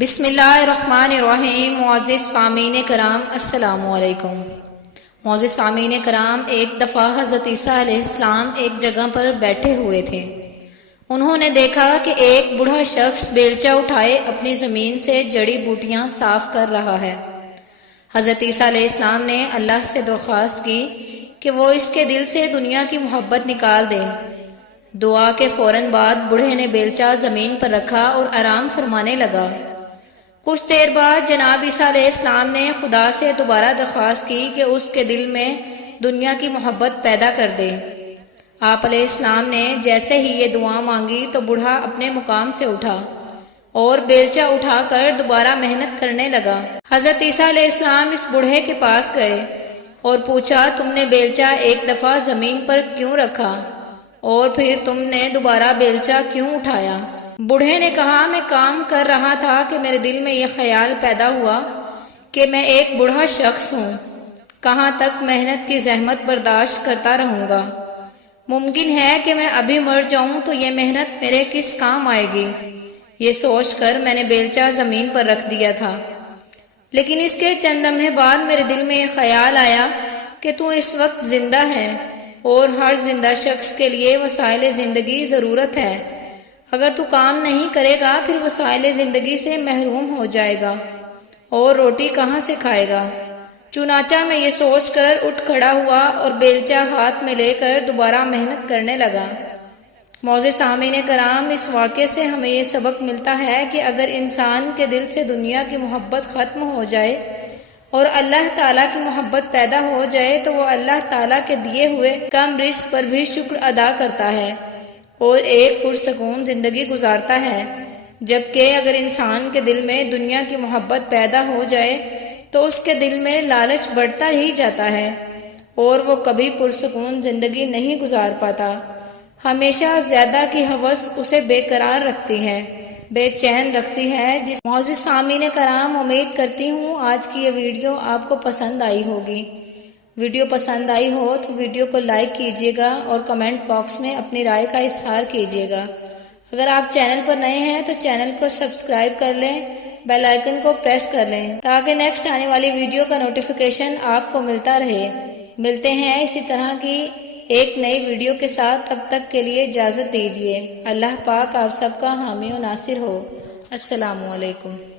بسم اللہ الرحمن الرحیم۔ معزز سامعین کرام السلام علیکم۔ معزز سامعین کرام، ایک دفعہ حضرت عیسیٰ علیہ السلام ایک جگہ پر بیٹھے ہوئے تھے۔ انہوں نے دیکھا کہ ایک بوڑھا شخص بیلچہ اٹھائے اپنی زمین سے جڑی بوٹیاں صاف کر رہا ہے۔ حضرت عیسیٰ علیہ السلام نے اللہ سے درخواست کی کہ وہ اس کے دل سے دنیا کی محبت نکال دے۔ دعا کے فوراً بعد بوڑھے نے بیلچہ زمین پر رکھا اور آرام فرمانے لگا۔ کچھ دیر بعد جناب عیسیٰ علیہ السلام نے خدا سے دوبارہ درخواست کی کہ اس کے دل میں دنیا کی محبت پیدا کر دے۔ آپ علیہ السلام نے جیسے ہی یہ دعا مانگی تو بوڑھا اپنے مقام سے اٹھا اور بیلچہ اٹھا کر دوبارہ محنت کرنے لگا۔ حضرت عیسیٰ علیہ السلام اس بوڑھے کے پاس گئے اور پوچھا، تم نے بیلچہ ایک دفعہ زمین پر کیوں رکھا اور پھر تم نے دوبارہ بیلچہ کیوں اٹھایا؟ بوڑھے نے کہا، میں کام کر رہا تھا کہ میرے دل میں یہ خیال پیدا ہوا کہ میں ایک بوڑھا شخص ہوں، کہاں تک محنت کی زحمت برداشت کرتا رہوں گا؟ ممکن ہے کہ میں ابھی مر جاؤں تو یہ محنت میرے کس کام آئے گی؟ یہ سوچ کر میں نے بیلچہ زمین پر رکھ دیا تھا۔ لیکن اس کے چند لمحے بعد میرے دل میں یہ خیال آیا کہ تو اس وقت زندہ ہے اور ہر زندہ شخص کے لیے وسائل زندگی ضرورت ہے۔ اگر تو کام نہیں کرے گا پھر وسائل زندگی سے محروم ہو جائے گا اور روٹی کہاں سے کھائے گا؟ چنانچہ میں یہ سوچ کر اٹھ کھڑا ہوا اور بیلچہ ہاتھ میں لے کر دوبارہ محنت کرنے لگا۔ معزز سامعین کرام، اس واقعے سے ہمیں یہ سبق ملتا ہے کہ اگر انسان کے دل سے دنیا کی محبت ختم ہو جائے اور اللہ تعالیٰ کی محبت پیدا ہو جائے تو وہ اللہ تعالیٰ کے دیے ہوئے کم رزق پر بھی شکر ادا کرتا ہے اور ایک پرسکون زندگی گزارتا ہے، جبکہ اگر انسان کے دل میں دنیا کی محبت پیدا ہو جائے تو اس کے دل میں لالچ بڑھتا ہی جاتا ہے اور وہ کبھی پرسکون زندگی نہیں گزار پاتا۔ ہمیشہ زیادہ کی ہوس اسے بے قرار رکھتی ہے، بے چین رکھتی ہے۔ معزز سامعین کرام، امید کرتی ہوں آج کی یہ ویڈیو آپ کو پسند آئی ہوگی۔ ویڈیو پسند آئی ہو تو ویڈیو کو لائک کیجیے گا اور کمنٹ باکس میں اپنی رائے کا اظہار کیجیے گا۔ اگر آپ چینل پر نئے ہیں تو چینل کو سبسکرائب کر لیں، بیل آئیکن کو پریس کر لیں تاکہ نیکسٹ آنے والی ویڈیو کا نوٹیفیکیشن آپ کو ملتا رہے۔ ملتے ہیں اسی طرح کی ایک نئی ویڈیو کے ساتھ، تب تک کے لیے اجازت دیجیے۔ اللہ پاک آپ سب کا حامی و ناصر ہو۔ السلام علیکم۔